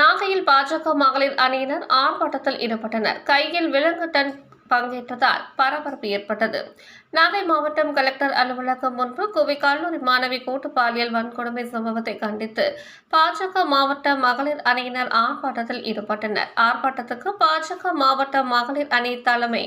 நாகையில் பாஜக மகளிர் அணியினர் ஆர்ப்பாட்டத்தில் ஈடுபட்டனர். கையில் விலங்கு டன் பங்கேற்றதால் பரபரப்பு ஏற்பட்டது. நாகை மாவட்டம் கலெக்டர் அலுவலகம் முன்பு கோவை கல்லூரி மாணவி கூட்டு பாலியல் வன்கொடுமை சம்பவத்தை கண்டித்து பாஜக மாவட்ட மகளிர் அணியினர் ஆர்ப்பாட்டத்தில் ஈடுபட்டனர். ஆர்ப்பாட்டத்துக்கு பாஜக மாவட்ட மகளிர் அணி தலைமை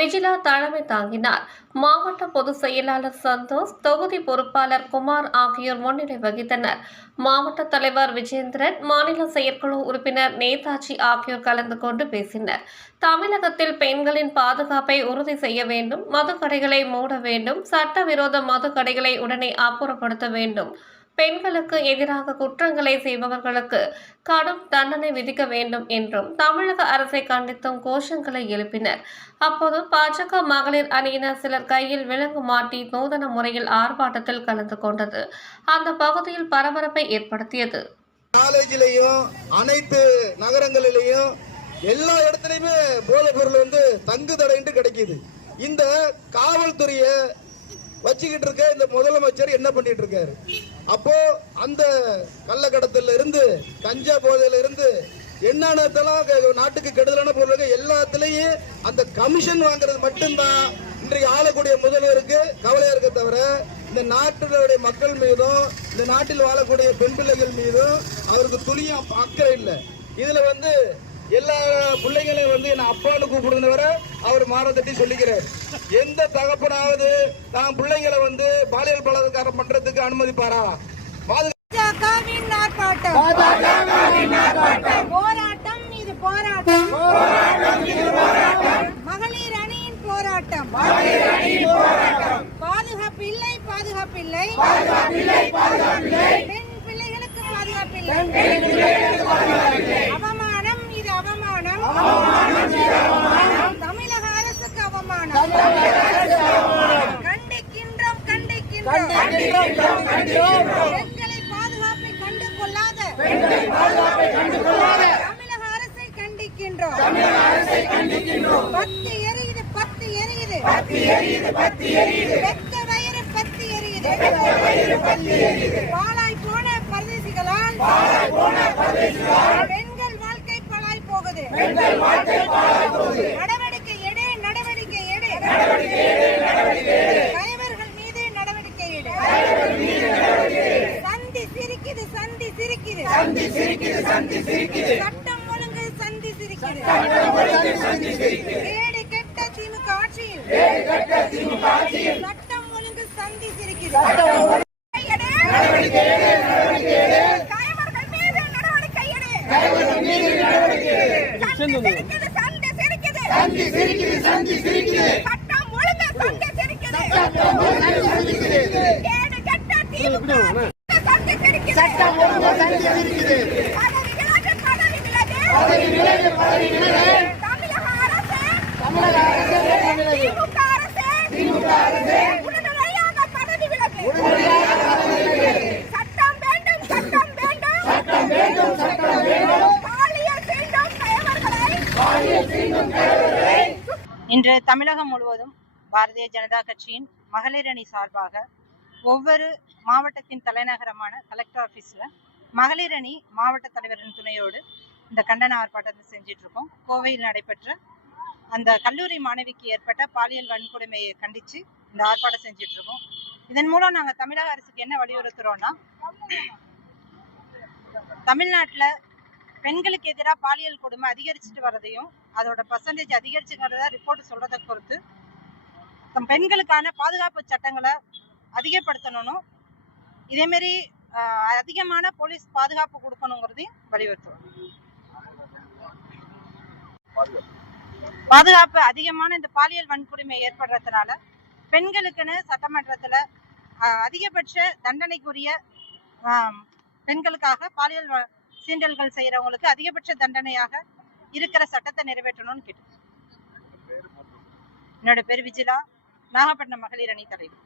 விஜிலா தலைமை தாங்கினார். மாவட்ட பொதுச் செயலாளர் சந்தோஷ் தொகுதி பொறுப்பாளர் குமார் ஆகியோர் முன்னிலை வகித்தனர். மாவட்ட தலைவர் விஜேந்திரன் மாநில செயற்குழு உறுப்பினர் நேதாஜி ஆகியோர் கலந்து கொண்டு பேசினர். தமிழகத்தில் பெண்களின் பாதுகாப்பை உறுதி செய்ய வேண்டும் மதுக்கடைகளை மூட வேண்டும். சட்டவிரோத கடைகளை உடனே அப்புறப்படுத்த வேண்டும். பெண்களுக்கு எதிராக குற்றங்களை செய்பவர்களுக்கு கடும் தண்டனை விதிக்க வேண்டும் என்றும் தமிழக அரசை கண்டித்தும் கோஷங்களை எழுப்பினர். அப்போது பாஜக மகளிர் அணியினர் சிலர் கையில் விலங்கு மாட்டி நூதன முறையில் ஆர்ப்பாட்டத்தில் கலந்து கொண்டது. அந்த பகுதியில் பரபரப்பை ஏற்படுத்தியது. காலேஜிலையும் அனைத்து நகரங்களிலையும் எல்லா இடத்துலையுமே போதைப் பொருள் வந்து தங்கு தடையின்றி கிடைக்குது. இந்த காவல்துறையை வச்சுக்கிட்டு இருக்க இந்த முதலமைச்சர் என்ன பண்ணிட்டு இருக்காரு? அப்போ அந்த கள்ளக்கடத்துல இருந்து கஞ்சா போதையில இருந்து என்னென்னத்தெல்லாம் நாட்டுக்கு கெடுதலான பொருளுக்கு எல்லாத்துலயும் அந்த கமிஷன் வாங்குறது மட்டும்தான் இன்றைக்கு ஆளக்கூடிய முதல்வருக்கு கவலையா இருக்க தவிர இந்த நாட்டினுடைய மக்கள் மீதும் இந்த நாட்டில் வாழக்கூடிய பெண் பிள்ளைகள் மீதும் அவருக்கு துளியும் அக்கறை இல்லை. இதுல வந்து எல்லா பிள்ளைங்களையும் வந்து என்ன அப்பான்னு கூப்பிடுங்க வர அவர் மாறத்தட்டி சொல்லிக்கிறார். எந்த தகப்பனாவது தான் பிள்ளைங்களை வந்து பாலியல் பலாத்காரம் பண்றதுக்கு அனுமதிப்பாரா? போராட்டம் இது போராட்டம். மகளிர் அணியின் போராட்டம். பாதுகாப்பில்லை பாதுகாப்பில்லை பெண் பிள்ளைகளுக்கு பாதுகாப்பில்லை அவமானம் இது அவமானம் தமிழக அரசுக்கு அவமானம் கண்டிக்கின்றோம் கண்டிக்கின்றோம். பெண்களை பாதுகாப்பை கண்டு கொள்ளாத தமிழக அரசை கண்டிக்கின்றோம். பத்து எரியுது பத்து எரியுது. பத்து எரியுது வெக்க வயிறு பத்து எரியுது. பாலாய் போன பரதேசிகளால் பெண்கள் வாழ்க்கை பாழாய் போகுது. நடவடிக்கை எடு நடவடிக்கை எடு தலைவர்கள் மீது நடவடிக்கை எடு. சந்தி சிரிக்குது சந்தி சிரிக்குது. சந்தி சிரிக்குது சந்தி சிரிக்குது. சட்டம் ஒழுங்கு சந்தி சிரிக்குது. கேடு கெட்ட திமுக ஆட்சியில். சட்டம் ஒழுங்கு சந்தி சிரிக்குது. நடவடிக்கை எடு. தலைவர்கள் மீது நடவடிக்கை எடு. சந்தி சிரிக்குது, சந்தி சிரிக்குது. சட்டம் ஒழுங்கு சந்தி சிரிக்குது. பதவி விலகு, பதவி விலகு. தமிழக அரசு திமுக அரசு உடனடியாக பதவி விலகு. சட்டம் வேண்டும் சட்டம் வேண்டும் பாலியல் கயவர்களை இன்று தமிழகம் முழுவதும் பாரதிய ஜனதா கட்சியின் மகளிர் அணி சார்பாக ஒவ்வொரு மாவட்டத்தின் தலைநகரமான கலெக்டர் ஆஃபீஸில் மகளிர் அணி மாவட்ட தலைவரின் துணையோடு இந்த கண்டன ஆர்ப்பாட்டத்தை செஞ்சிட்டு இருக்கோம். கோவையில் நடைபெற்ற அந்த கல்லூரி மாணவிக்கு ஏற்பட்ட பாலியல் வன்கொடுமையை கண்டித்து இந்த ஆர்ப்பாட்டம் செஞ்சிட்டு இருக்கோம். இதன் மூலம் நாங்கள் தமிழக அரசுக்கு என்ன வலியுறுத்துறோம்னா தமிழ்நாட்டில் பெண்களுக்கு எதிராக பாலியல் கொடுமை அதிகரிச்சுட்டு வர்றதையும் அதோட பர்சன்டேஜ் அதிகரிச்சுக்கிறத ரிப்போர்ட் சொல்றதை பொறுத்து பெண்களுக்கான பாதுகாப்பு சட்டங்களை அதிகப்படுத்தணும் இதேமாரி ஆஹ், அதிகமான போலீஸ் பாதுகாப்பு கொடுக்கணுங்கிறதையும் வலியுறுத்துவோம் பாதுகாப்பு அதிகமான இந்த பாலியல் வன்கொடுமை ஏற்படுறதுனால பெண்களுக்குன்னு சட்டமன்றத்துல அதிகபட்ச தண்டனைக்குரிய பெண்களுக்காக பாலியல் சீண்டல்கள் செய்யறவங்களுக்கு அதிகபட்ச தண்டனையாக இருக்கிற சட்டத்தை நிறைவேற்றணும்னு கேட்டு என்னோட பேர் விஜிலா. நாகப்பட்டினம் மகளிர் அணி தலைவர்.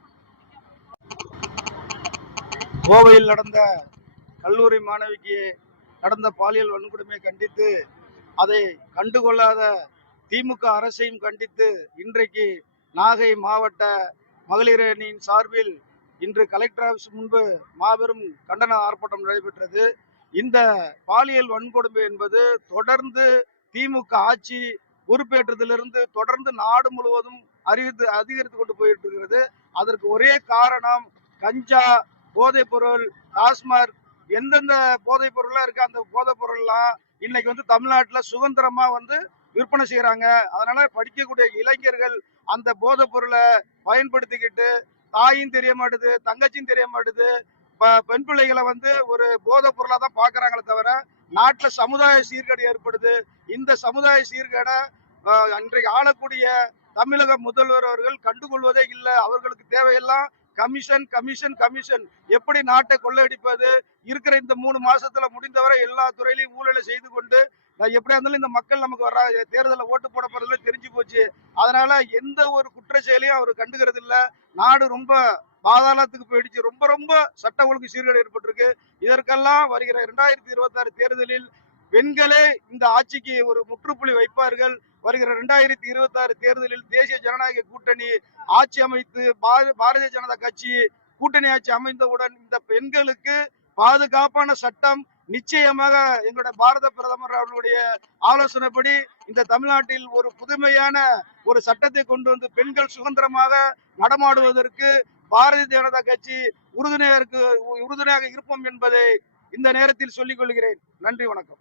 கோவையில் நடந்த கல்லூரி மாணவிக்கு நடந்த பாலியல் வன்கொடுமையை கண்டித்து அதை கண்டுகொள்ளாத திமுக அரசையும் கண்டித்து இன்றைக்கு நாகை மாவட்ட மகளிர் அணியின் சார்பில் இன்று கலெக்டர் ஆஃபீஸ் முன்பு மாபெரும் கண்டன ஆர்ப்பாட்டம் நடைபெற்றது. இந்த பாலியல் வன்கொடுமை என்பது தொடர்ந்து திமுக ஆட்சி பொறுப்பேற்றதிலிருந்து தொடர்ந்து நாடு முழுவதும் அறிவித்து அதிகரித்து கொண்டு போயிட்டு இருக்கிறது அதற்கு ஒரே காரணம் கஞ்சா போதைப் பொருள் டாஸ்மாக் எந்தெந்த போதைப் பொருள்லாம் இருக்கு அந்த போதைப் பொருள்லாம் இன்னைக்கு வந்து தமிழ்நாட்டில் சுதந்திரமா வந்து விற்பனை செய்யறாங்க அதனால படிக்கக்கூடிய இளைஞர்கள் அந்த போதைப் பொருளை பயன்படுத்திக்கிட்டு தாயும் தெரிய மாட்டுது தங்கச்சியும் தெரிய மாட்டுது. ப- பெண் பிள்ளைகளை வந்து ஒரு போதைப் பொருளாக தான் பார்க்குறாங்களே தவிர நாட்டில் சமுதாய சீர்கேடு ஏற்படுது. இந்த சமுதாய சீர்கேடை இன்றைக்கு ஆளக்கூடிய தமிழக முதல்வர் அவர்கள் கண்டுகொள்வதே இல்லை. அவர்களுக்கு தேவையெல்லாம் கமிஷன் கமிஷன் கமிஷன் எப்படி நாட்டை கொள்ளையடிப்பது? இருக்கிற இந்த மூணு மாசத்துல முடிந்தவரை எல்லா துறையிலையும் ஊழலை செய்து கொண்டு நான் எப்படியா இருந்தாலும் இந்த மக்கள் நமக்கு வர தேர்தலில் ஓட்டு போட போறதுல தெரிஞ்சு போச்சு. அதனால எந்த ஒரு குற்ற செயலையும் அவர் கண்டுகிறது இல்லை நாடு ரொம்ப பாதாளத்துக்கு போயிடுச்சு. ரொம்ப ரொம்ப சட்ட ஒழுங்கு சீர்கேடு ஏற்பட்டிருக்கு. இதற்கெல்லாம் வருகிற இரண்டாயிரத்தி இருபத்தாறு தேர்தலில் பெண்களே இந்த ஆட்சிக்கு ஒரு முற்றுப்புள்ளி வைப்பார்கள். வருகிற இரண்டாயிரத்தி இருபத்தாறு தேர்தலில் தேசிய ஜனநாயக கூட்டணி ஆட்சி அமைத்து பார- பாரதிய ஜனதா கட்சி கூட்டணி ஆட்சி அமைந்தவுடன் இந்த பெண்களுக்கு பாதுகாப்பான சட்டம் நிச்சயமாக எங்களுடைய பாரத பிரதமர் அவர்களுடைய ஆலோசனைப்படி இந்த தமிழ்நாட்டில் ஒரு புதுமையான ஒரு சட்டத்தை கொண்டு வந்து பெண்கள் சுதந்திரமாக நடமாடுவதற்கு பாரதிய ஜனதா கட்சி உறுதுணையாக உறுதுணையாக இருப்போம் என்பதை இந்த நேரத்தில் சொல்லிக் கொள்கிறேன். நன்றி வணக்கம்.